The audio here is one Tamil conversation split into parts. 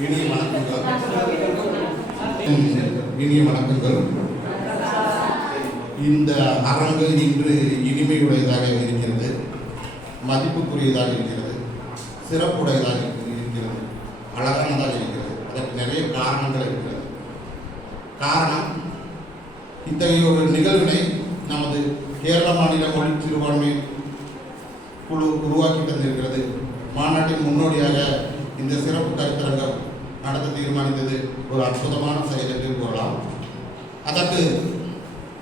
இனிய வணக்கங்கள். இனிய வணக்கங்கள். இந்த அரங்கு இன்று இனிமையுடையதாக இருக்கிறது மதிப்புக்குரியதாக இருக்கிறது சிறப்புடையதாக இருக்கிறது அழகானதாக இருக்கிறது. அதற்கு நிறைய காரணங்கள் இருக்கிறது. காரணம் இத்தகைய ஒரு நிகழ்வினை நமது கேரள மாநில மொழி சிறுபான்மை குழு உருவாக்கி தந்திருக்கிறது. மாநாட்டின் முன்னோடியாக இந்த சிறப்பு கருத்தரங்கம் நடத்த தீர்மானித்தது ஒரு அற்புதமான செயல் என்று கூறலாம். அதற்கு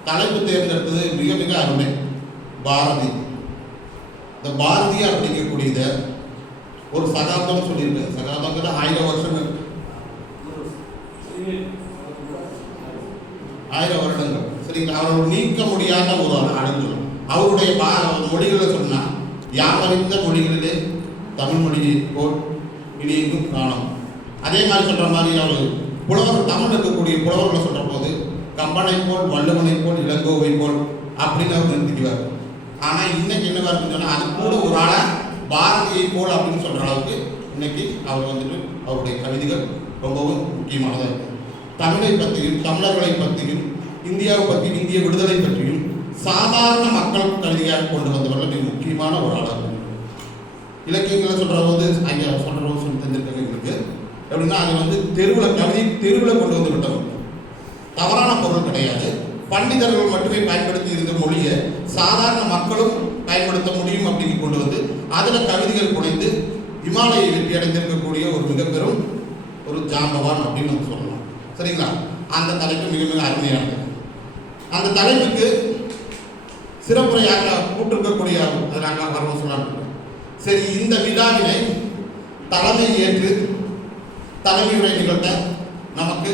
தலைப்பு தேர்ந்தெடுத்தது மிக மிக அருமை. பாரதி. இந்த பாரதி அப்படிங்கக்கூடியத ஒரு சகாப்தம் சொல்லியிருக்கேன் சகாப்தங்கிறது ஆயிரம் வருஷங்கள். ஆயிரம் வருடங்கள். சரிங்களா? அவர் நீக்க முடியாத ஒரு அடங்கு அவருடைய பா மொழிகளை சொன்னா யாமறிந்த மொழிகளிலே தமிழ் மொழியை போல் இனி எங்கும் காணும் அதே மாதிரி சொல்கிற மாதிரி அவர் புலவர் தமிழ் இருக்கக்கூடிய புலவர்களை சொல்கிற போது கம்பனை போல் வள்ளுவனை போல் இளங்கோவை போல் அப்படின்னு அவர் நிறுத்திக்குவார் ஆனால் இன்னைக்கு என்ன வருதுன்னு சொன்னால் அது கூட ஒரு ஆளை பாரதியை போல் அப்படின்னு சொல்கிற அளவுக்கு இன்னைக்கு அவர் வந்துட்டு அவருடைய கவிதைகள் ரொம்பவும் முக்கியமானதாக இருக்கு. தமிழை பற்றியும் தமிழர்களை பற்றியும் இந்தியாவை பற்றியும் இந்திய விடுதலை பற்றியும் சாதாரண மக்கள் கவிதையாக கொண்டு வந்தவர்கள் மிக முக்கியமான ஒரு ஆளாக இலக்கியங்களை சொல்கிற போது அங்கே சொல்கிற போது சொல்லி தந்திருக்காங்க எங்களுக்கு. எப்படின்னா அது வந்து தெருவில் கவிதை தெருவில் கொண்டு வந்து விட்டவங்க தவறான பொருள் கிடையாது. பண்டிதர்கள் மட்டுமே பயன்படுத்தி இருந்த மொழியை சாதாரண மக்களும் பயன்படுத்த முடியும் அப்படின்னு கொண்டு வந்து அதில் கவிதைகள் புனைந்து இமாலயை வெற்றி அடைந்திருக்கக்கூடிய ஒரு மிகப்பெரும் ஒரு ஜாம்பவான் அப்படின்னு நம்ம சொல்லலாம். சரிங்களா? அந்த தலைப்பு மிக மிக அருமையானது. அந்த தலைப்புக்கு சிறப்புரையாக கூட்டிருக்கக்கூடிய அதை நாங்கள் வரணும் சொல்லலாம். சரி இந்த விழாவினை தலைமை ஏற்று தலைமையுரை நிகழ்த்த நமக்கு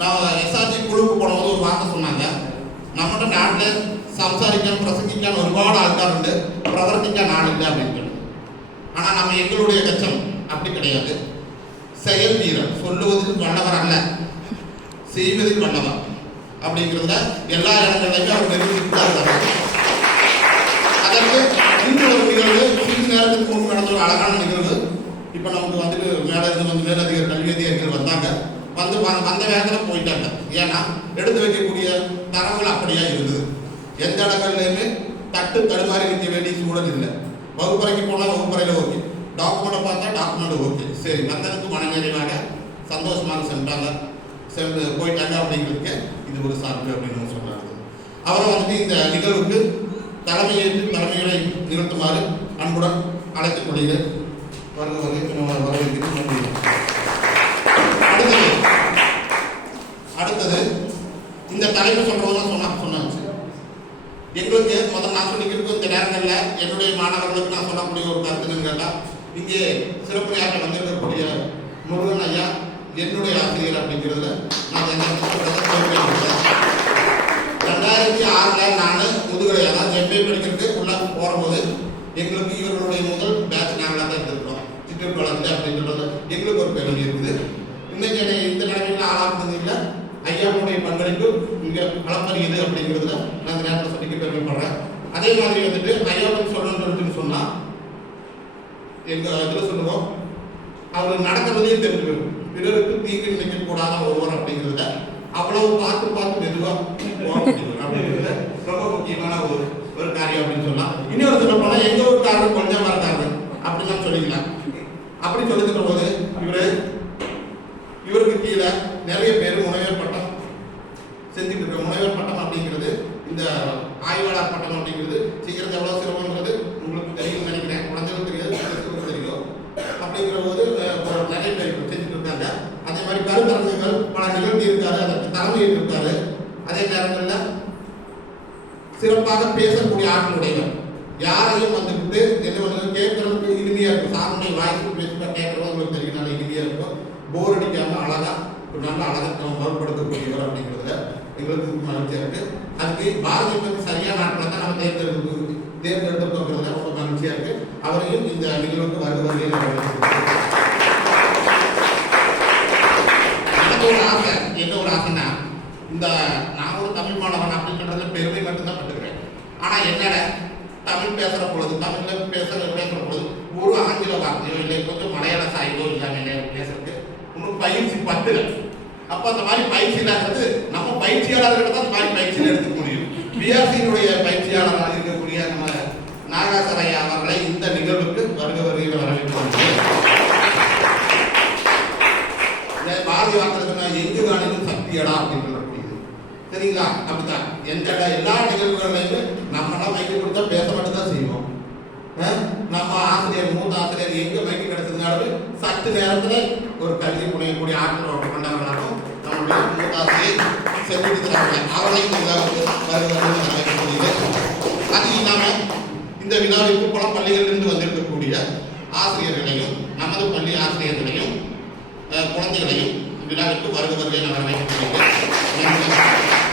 நான் எஸ்ஆர்ஜி குழுவுக்கு போனபோது ஒரு வார்த்தை சொன்னாங்க നമ്മുടെ നാട്ടിൽ സംസാരിക്കാൻ പ്രസംഗിക്കാൻ ഒരുപാട് ആൾക്കാരുണ്ട് പ്രവർത്തിക്കാൻ ആളില്ല அப்படின்னு ஆனால் நம்ம எங்களுடைய கச்சம் அப்படி கிடையாது செயல் வீரர் சொல்லுவதில் வல்லவர் அல்ல செய்வதில் வல்லவர் அப்படிங்கிறத எல்லா இடங்கள்லையும் அவர் நிரூபித்தார் அதற்கு இந்த ஒரு நிகழ்வு சிறிது நேரத்துக்கு முன்பு நடந்த ஒரு அழகான நிகழ்வு. இப்போ நமக்கு வந்துட்டு மேலே இருந்து வந்து மேலதிகாரி கல்வி அதிகாரிகள் வந்தாங்க. வந்து வ- வந்த வேகத்தில் போயிட்டாங்க. ஏன்னா எடுத்து வைக்கக்கூடிய தரங்கள் அப்படியா இருந்தது. எந்த இடங்கள்லையுமே தட்டு தடுமாறி நிற்க வேண்டிய சூழல் இல்லை. வகுப்பறைக்கு போனால் வகுப்பறையில் ஓகே. டாக்குமெண்ட்டை பார்த்தா டாக்குமெண்ட் ஓகே. சரி வந்ததுக்கு மனநிறைவாக சந்தோஷமாக சென்றாங்க. சென்று போயிட்டாங்க அப்படிங்கிறதுக்கு இது ஒரு சான்று அப்படின்னு சொல்கிறாங்க அவரை வந்துட்டு இந்த நிகழ்வுக்கு தலைமையேற்று தலைமையுரை நிறுத்துமாறு அன்புடன் அழைத்துக் கொள்கிறேன். வரவேற்கிறேன் அடுத்தது. அடுத்தது இந்த தலைப்பு சொல்றவங்க சொன்னா சொன்னாச்சு. எங்களுக்கு முதல் நான் சொல்லிக்கிறதுக்கு இந்த நேரங்களில் என்னுடைய மாணவர்களுக்கு நான் சொல்லக்கூடிய ஒரு கருத்துன்னு கேட்டால் இங்கே சிறப்புரையாக வந்திருக்கக்கூடிய முருகன் ஐயா என்னுடைய ஆசிரியர் அப்படிங்கிறதுல நான் என்ன ரெண்டாயிரத்தி நான் முதுகலை அதாவது எம்ஏ படிக்கிறது உள்ள போகும்போது எங்களுக்கு இவர்களுடைய முதல் பேட்ச் நாங்களாக தான் இருந்திருக்கோம் சிற்றூர் குளத்தில் அப்படின்றது எங்களுக்கு ஒரு பெருமை இருக்குது. இன்னைக்கு என்னை இந்த நிலைமையில் ஆளாக்குறது இல்லை. ஐயாவுடைய பங்களிப்பு இங்கே அளப்பரியது அப்படிங்கிறதுல நான் அந்த நேரத்தில் சொல்லிக்க பெருமைப்படுறேன். அதே மாதிரி வந்துட்டு ஐயாவுக்கு சொல்லணும்னு சொன்னா எங்க இதில் சொல்லுவோம் அவர் நடக்கிறதையும் தெரிஞ்சுக்கணும். பிறருக்கு தீங்கு நினைக்கக்கூடாத ஒவ்வொரு ஒருவர் அப்படிங்கிறத அவ்வளவு பார்த்து பார்த்து மெதுவா போக முடியும் அப்படிங்கிறது ரொம்ப முக்கியமான ஒரு ஒரு காரியம் அப்படின்னு சொல்லலாம் இன்னொரு சொல்ல போனா எங்க ஊருக்காரர் கொஞ்சம் மறந்தாரு அப்படிலாம் சொல்லிக்கலாம். அப்படி சொல்லிக்கிற போது இவரு இவருக்கு கீழே நிறைய பேர் முனைவர் பட்டம் செஞ்சுட்டு இருக்க முனைவர் பட்டம் அப்படிங்கிறது இந்த ஆய்வாளர் பட்டம் அப்படிங்கிறது சீக்கிரத்தை எவ்வளோ சிரமங்கிறது உங்களுக்கு தெரியும் நினைக்கிறேன் குழந்தைகளுக்கு தெரியாது குழந்தைகளுக்கு தெரியும் அப்படிங்கிற போது அஹ், ஒரு நிறைய பேர் இப்போ செஞ்சுட்டு இருக்காங்க அதே மாதிரி கருத்தரங்குகள் பல நிகழ்த்தி இருக்காரு அதற்கு தலைமை இருக்காரு அதே நேரங்களில் சிறப்பாக பேசக்கூடிய ஆற்றல் உடையவர் யாரையும் வந்துட்டு என்ன பண்ணுறது? கேட்கறதுக்கு இனிமையா இருக்கும். சாருடைய வாய்ஸ் பேசுகிற கேட்கறது உங்களுக்கு தெரியும். நல்லா இனிமையா இருக்கும். போர் அடிக்காம அழகா ஒரு நல்ல அழகத்தை மறுபடுத்தக்கூடியவர் அப்படிங்கிறதுல எங்களுக்கு மகிழ்ச்சியா இருக்கு. அதுக்கு பாரதிய பற்றி சரியான ஆட்களை தான் நம்ம தேர்ந்தெடுத்து தேர்ந்தெடுத்துக்கிறதுல ரொம்ப மகிழ்ச்சியா இருக்கு. அவரையும் இந்த நிகழ்வுக்கு வருக வருகையில் வரவேற்கிறேன். எனக்கு ஒரு ஆசை என்ன ஒரு ஆசைன்னா இந்த நான் ஒரு தமிழ் மாணவன் அப்படின்றதுல பெருமை மட்டும்தான் பட்டுக்கிறேன் ஆனா என்னடா? தமிழ் பேசுற பொழுது தமிழ்ல பேசுற பேசுற பொழுது ஒரு ஆங்கில வார்த்தையோ இல்லை இப்ப ஐயோ இல்லாமல் பேசுறதுக்கு இன்னும் பயிற்சி பத்துல. அப்போ அந்த மாதிரி பயிற்சியில் இருந்து நம்ம பயிற்சியாளர்கிட்ட தான் அந்த மாதிரி பயிற்சியில் எடுத்துக்க முடியும். பிஆர்சியினுடைய பயிற்சியாளராக இருக்கக்கூடிய நம்ம நாகராசர் ஐயா அவர்களை இந்த நிகழ்வுக்கு வருக வருகையில் வரவேற்கிறோம். இந்த பாரதி வார்த்தை சொன்ன எங்கு காணிலும் சக்தியடா அப்படின்னு சரிங்களா அப்படித்தான். எந்த எல்லா நிகழ்வுகளையும் நம்மளாம் மைக்கு கொடுத்தா பேச மட்டும் தான் செய்வோம் நம்ம ஆசிரியர் மூத்த ஆசிரியர் எங்க மைக்கு கிடைச்சிருந்தாலும் சற்று நேரத்துல ஒரு கல்வி புனையக்கூடிய ஆற்றல் கொண்டவர்களாகவும் நம்மளுடைய மூத்த ஆசிரியர் செஞ்சுக்கிறாங்க அவர்களையும் விழாவுக்கு வருகிறது நடக்கக்கூடியது அது இல்லாம இந்த வினாவிற்கு பல பள்ளிகளிலிருந்து வந்திருக்கக்கூடிய ஆசிரியர்களையும் நமது பள்ளி ஆசிரியர்களையும் குழந்தைகளையும் விழாவிற்கு வருக வருகை நான் வரவேற்கிறேன்.